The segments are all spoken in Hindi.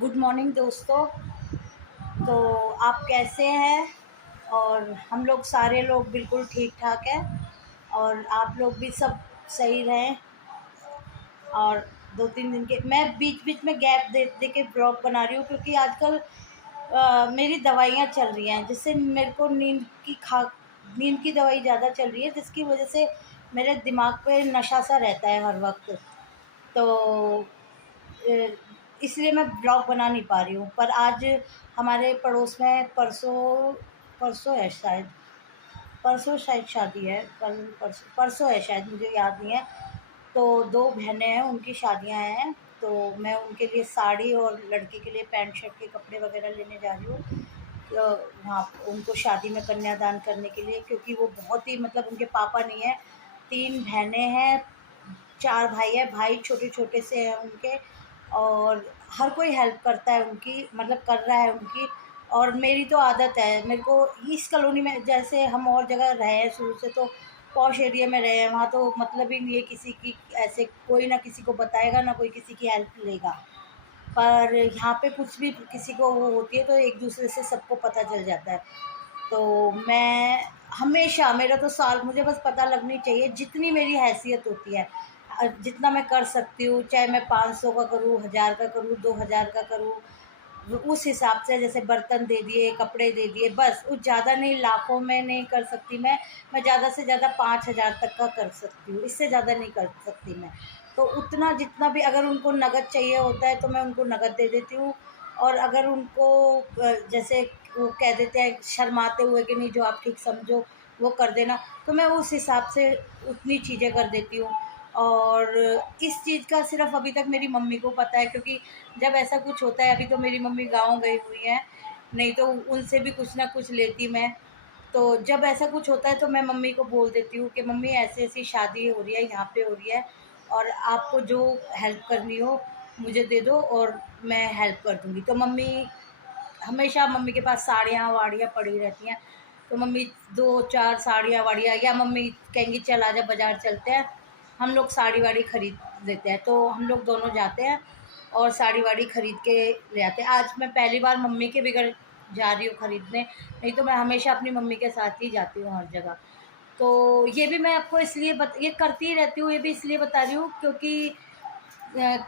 गुड मॉर्निंग दोस्तों। तो आप कैसे हैं? और हम लोग सारे लोग बिल्कुल ठीक ठाक हैं और आप लोग भी सब सही रहें। और 2-3 दिन के मैं बीच बीच में गैप दे दे के ब्लॉग बना रही हूँ क्योंकि आजकल मेरी दवाइयाँ चल रही हैं जिससे मेरे को नींद की दवाई ज़्यादा चल रही है जिसकी वजह से मेरे दिमाग पे नशा सा रहता है हर वक्त। तो अ, इसलिए मैं ब्लॉग बना नहीं पा रही हूँ। पर आज हमारे पड़ोस में परसों परसों है शायद, परसों शायद शादी है, कल परसों परसों है शायद, मुझे याद नहीं है। तो 2 बहनें हैं, उनकी शादियां हैं। तो मैं उनके लिए साड़ी और लड़के के लिए पैंट शर्ट के कपड़े वगैरह लेने जा रही हूँ। वहाँ उनको शादी में कन्यादान करने के लिए, क्योंकि वो बहुत ही मतलब उनके पापा नहीं है, 3 बहनें हैं, 4 भाई है। भाई छोटे छोटे से हैं उनके, और हर कोई हेल्प करता है उनकी, मतलब कर रहा है उनकी। और मेरी तो आदत है, मेरे को इस कॉलोनी में, जैसे हम और जगह रहे हैं शुरू से, तो पॉश एरिया में रहे हैं, वहाँ तो मतलब ही नहीं है किसी की, ऐसे कोई ना किसी को बताएगा ना कोई किसी की हेल्प लेगा। पर यहाँ पे कुछ भी किसी को वो होती है तो एक दूसरे से सबको पता चल जाता है। तो मैं हमेशा, मेरा तो साल, मुझे बस पता लगनी चाहिए जितनी मेरी हैसियत होती है, जितना मैं कर सकती हूँ, चाहे मैं 500 का करूँ, 1000 का करूँ, 2000 का करूँ, उस हिसाब से, जैसे बर्तन दे दिए, कपड़े दे दिए, बस उस ज़्यादा नहीं, लाखों में नहीं कर सकती मैं ज़्यादा से ज़्यादा 5000 तक का कर सकती हूँ, इससे ज़्यादा नहीं कर सकती मैं। तो उतना जितना भी, अगर उनको नकद चाहिए होता है तो मैं उनको नकद दे देती हूँ। और अगर उनको जैसे वो कह देते हैं शर्माते हुए कि नहीं, जो आप ठीक समझो वो कर देना, तो मैं उस हिसाब से उतनी चीज़ें कर देती हूँ। और इस चीज़ का सिर्फ अभी तक मेरी मम्मी को पता है, क्योंकि जब ऐसा कुछ होता है, अभी तो मेरी मम्मी गाँव गई हुई हैं, नहीं तो उनसे भी कुछ ना कुछ लेती मैं। तो जब ऐसा कुछ होता है तो मैं मम्मी को बोल देती हूँ कि मम्मी ऐसी ऐसी शादी हो रही है, यहाँ पे हो रही है, और आपको जो हेल्प करनी हो मुझे दे दो और मैं हेल्प कर दूँगी। तो मम्मी हमेशा, मम्मी के पास साड़ियाँ वाड़ियाँ पड़ी रहती हैं, तो मम्मी 2-4 साड़ियाँ वाड़ियाँ, या मम्मी कहेंगी चल आजा बाज़ार चलते हैं, हम लोग साड़ी वाड़ी खरीद लेते हैं। तो हम लोग दोनों जाते हैं और साड़ी वाड़ी खरीद के ले आते हैं। आज मैं पहली बार मम्मी के बगैर जा रही हूँ खरीदने, नहीं तो मैं हमेशा अपनी मम्मी के साथ ही जाती हूँ हर जगह। तो ये भी मैं आपको इसलिए ये करती ही रहती हूँ, ये भी इसलिए बता रही हूँ क्योंकि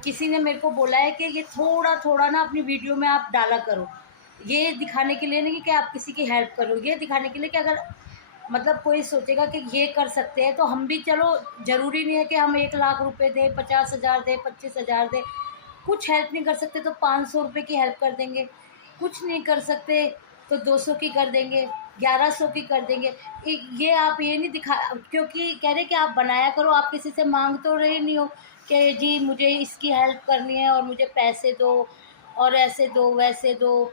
किसी ने मेरे को बोला है कि ये थोड़ा-थोड़ा ना अपनी वीडियो में आप डाला करो। ये दिखाने के लिए नहीं कि आप किसी की हेल्प करो, ये दिखाने के लिए कि अगर मतलब कोई सोचेगा कि ये कर सकते हैं तो हम भी, चलो ज़रूरी नहीं है कि हम 1 लाख रुपए दें, 50,000 दें, 25,000 दें। कुछ हेल्प नहीं कर सकते तो 500 रुपए की हेल्प कर देंगे। कुछ नहीं कर सकते तो 200 की कर देंगे, 1100 की कर देंगे। ये आप ये नहीं दिखा, क्योंकि कह रहे कि आप बनाया करो, आप किसी से माँग तो रहे नहीं हो कि जी मुझे इसकी हेल्प करनी है और मुझे पैसे दो और ऐसे दो, वैसे दो।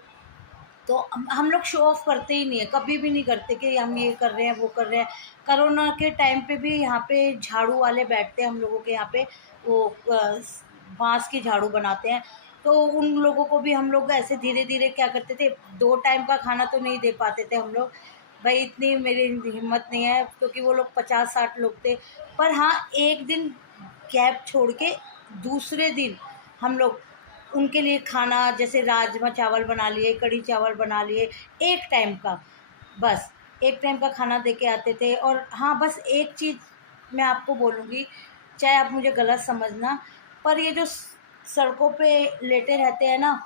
तो हम लोग शो ऑफ करते ही नहीं है, कभी भी नहीं करते कि हम ये कर रहे हैं, वो कर रहे हैं। कोरोना के टाइम पे भी यहाँ पे झाड़ू वाले बैठते हैं हम लोगों के यहाँ पे, वो बाँस की झाड़ू बनाते हैं। तो उन लोगों को भी हम लोग ऐसे धीरे-धीरे क्या करते थे, 2 टाइम का खाना तो नहीं दे पाते थे हम लोग, भई इतनी मेरी हिम्मत नहीं है, क्योंकि वो लोग 50-60 लोग थे। पर हाँ, 1 दिन गैप छोड़ के दूसरे दिन हम लोग उनके लिए खाना, जैसे राजमा चावल बना लिए, कढ़ी चावल बना लिए, एक टाइम का, बस एक टाइम का खाना दे के आते थे। और हाँ, बस एक चीज़ मैं आपको बोलूँगी, चाहे आप मुझे गलत समझना, पर ये जो सड़कों पे लेटे रहते हैं ना,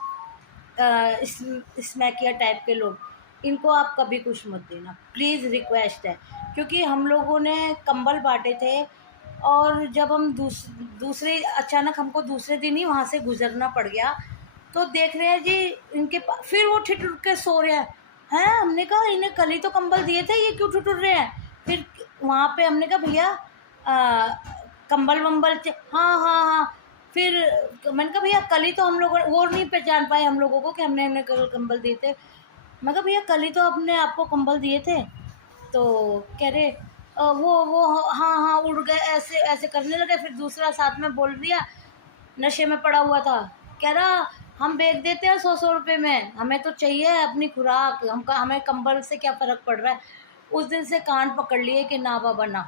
स्मैकिया टाइप के लोग, इनको आप कभी कुछ मत देना, प्लीज़ रिक्वेस्ट है। क्योंकि हम लोगों ने कंबल बाँटे थे, और जब हम दूसरे, अचानक हमको दूसरे दिन ही वहाँ से गुज़रना पड़ गया, तो देख रहे हैं जी इनके फिर वो ठिठुर के सो रहे हैं। हैं? हमने कहा इन्हें कल ही तो कंबल दिए थे, ये क्यों ठिठुर रहे हैं? फिर वहाँ पे हमने कहा भैया कंबल-वंबल हाँ, हाँ, हाँ। फिर मैंने कहा भैया कल ही तो हम लोगों, वो नहीं पहचान पाए हम लोगों को कि हमने इन्हें कल कंबल दिए थे। मैं कहा भैया कल ही तो आपने आपको कंबल दिए थे। तो कह रहे वो हाँ, हाँ उड़ गए, ऐसे ऐसे करने लगे। फिर दूसरा साथ में बोल दिया, नशे में पड़ा हुआ था, कह रहा हम बेच देते हैं 100-100 रुपए में, हमें तो चाहिए अपनी खुराक, हमें कंबल से क्या फ़र्क पड़ रहा है। उस दिन से कान पकड़ लिए कि ना बाबा ना।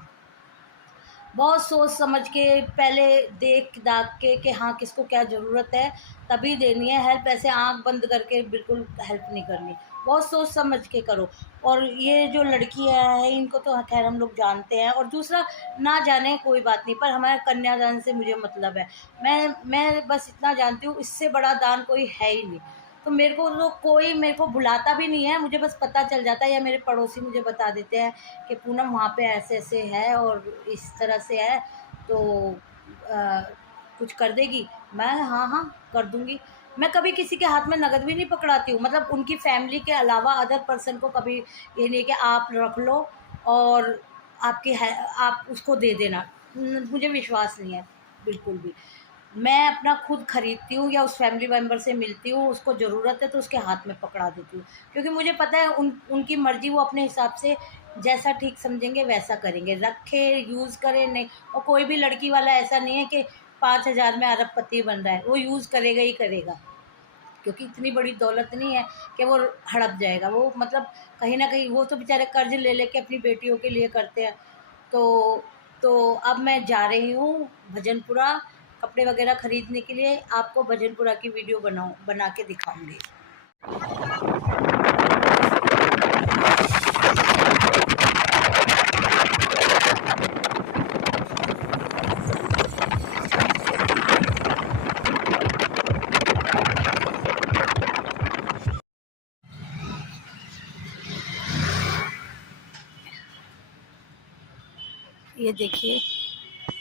बहुत सोच समझ के, पहले देख दाख के कि हाँ किसको क्या ज़रूरत है तभी देनी है हेल्प। ऐसे आंख बंद करके बिल्कुल हेल्प नहीं करनी, बहुत सोच समझ के करो। और ये जो लड़कियां हैं इनको तो खैर हम लोग जानते हैं, और दूसरा ना जाने कोई बात नहीं, पर हमारे कन्यादान से मुझे मतलब है। मैं बस इतना जानती हूँ, इससे बड़ा दान कोई है ही नहीं। तो मेरे को तो कोई मेरे को बुलाता भी नहीं है, मुझे बस पता चल जाता है या मेरे पड़ोसी मुझे बता देते हैं कि पूनम वहाँ पे ऐसे ऐसे है और इस तरह से है, तो आ, कुछ कर देगी। मैं हाँ हाँ कर दूँगी। मैं कभी किसी के हाथ में नकद भी नहीं पकड़ाती हूँ, मतलब उनकी फैमिली के अलावा अदर पर्सन को कभी ये नहीं कि आप रख लो और आपकी है आप उसको दे देना। मुझे विश्वास नहीं है बिल्कुल भी। मैं अपना खुद खरीदती हूँ या उस फैमिली मेम्बर से मिलती हूँ, उसको ज़रूरत है तो उसके हाथ में पकड़ा देती हूँ, क्योंकि मुझे पता है उनकी मर्ज़ी, वो अपने हिसाब से जैसा ठीक समझेंगे वैसा करेंगे, रखे यूज़ करें नहीं। और कोई भी लड़की वाला ऐसा नहीं है कि 5,000 में अरबपति बन रहा है, वो यूज़ करेगा ही करेगा, क्योंकि इतनी बड़ी दौलत नहीं है कि वो हड़प जाएगा। वो मतलब कहीं ना कहीं वो तो बेचारे कर्ज ले लेके अपनी बेटियों के लिए करते हैं। तो तो अब मैं जा रही हूँ भजनपुरा कपड़े वगैरह ख़रीदने के लिए, आपको भजनपुरा की वीडियो बना के दिखाऊंगी। ये देखिए,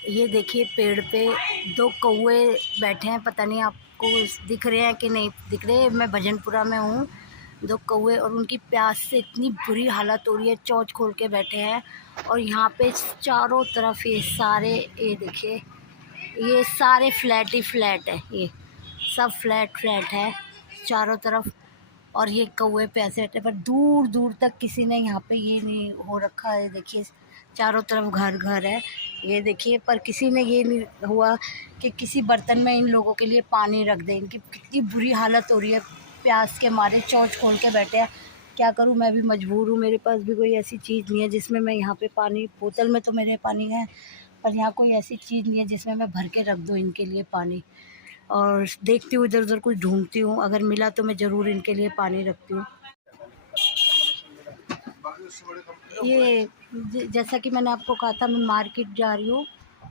ये देखिए पेड़ पे 2 कौवे बैठे हैं, पता नहीं आपको दिख रहे हैं कि नहीं दिख रहे। मैं भजनपुरा में हूँ। 2 कौवे, और उनकी प्यास से इतनी बुरी हालत हो रही है, चोंच खोल के बैठे हैं। और यहाँ पे चारों तरफ ये सारे, ये देखिए ये सारे फ्लैट ही फ्लैट है, ये सब फ्लैट फ्लैट है चारों तरफ। और ये कौवे प्यासे रहते हैं, पर दूर दूर तक किसी ने यहाँ पे ये नहीं हो रखा है। देखिए चारों तरफ घर घर है, ये देखिए, पर किसी ने ये नहीं हुआ कि किसी बर्तन में इन लोगों के लिए पानी रख दें। इनकी कितनी बुरी हालत हो रही है, प्यास के मारे चोंच खोल के बैठे हैं। क्या करूँ, मैं भी मजबूर हूँ, मेरे पास भी कोई ऐसी चीज़ नहीं है जिसमें मैं यहाँ पे पानी, बोतल में तो मेरे पानी है, पर यहाँ कोई ऐसी चीज़ नहीं है जिसमें मैं भर के रख दूँ इनके लिए पानी। और देखती हूँ इधर उधर कुछ ढूंढती हूँ, अगर मिला तो मैं ज़रूर इनके लिए पानी रखती हूँ। ये जैसा कि मैंने आपको कहा था, मैं मार्केट जा रही हूँ,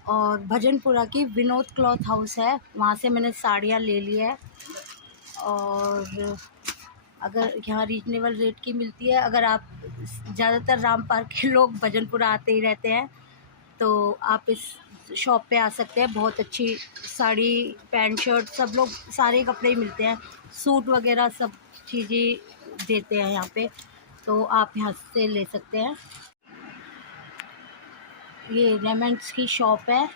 और भजनपुरा की विनोद क्लॉथ हाउस है, वहाँ से मैंने साड़ियाँ ले ली है। और अगर यहाँ रीजनेबल रेट की मिलती है, अगर आप, ज़्यादातर राम पार्क के लोग भजनपुरा आते ही रहते हैं, तो आप इस शॉप पे आ सकते हैं। बहुत अच्छी साड़ी, पैंट शर्ट, सब लोग सारे कपड़े ही मिलते हैं, सूट वगैरह सब चीज़ें देते हैं यहाँ पे, तो आप यहाँ से ले सकते हैं। ये रेमंड्स की शॉप है,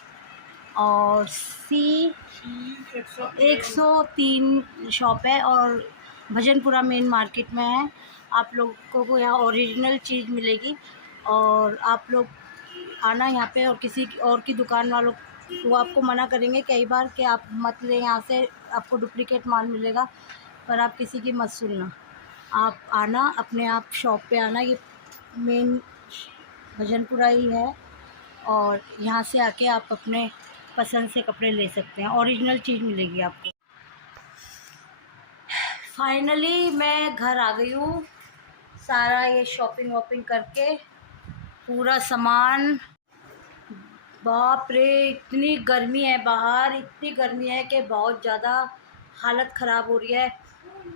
और C103 शॉप है, और भजनपुरा मेन मार्केट में है। आप लोगों को यहाँ ओरिजिनल चीज़ मिलेगी, और आप लोग आना यहाँ पे, और किसी और की दुकान वालों वो आपको मना करेंगे कई बार कि आप मत लें यहाँ से, आपको डुप्लीकेट माल मिलेगा, पर आप किसी की मत सुनना। आप आना, अपने आप शॉप पे आना, ये मेन भजनपुरा ही है, और यहाँ से आके आप अपने पसंद से कपड़े ले सकते हैं, ओरिजिनल चीज़ मिलेगी आपको। फाइनली मैं घर आ गई हूँ, सारा ये शॉपिंग वॉपिंग करके, पूरा सामान। बाप रे, इतनी गर्मी है बाहर, इतनी गर्मी है कि बहुत ज़्यादा हालत ख़राब हो रही है।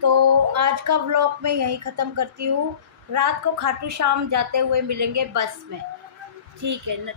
तो आज का व्लॉग मैं यहीं ख़त्म करती हूँ। रात को खाटू श्याम जाते हुए मिलेंगे बस में, ठीक है न।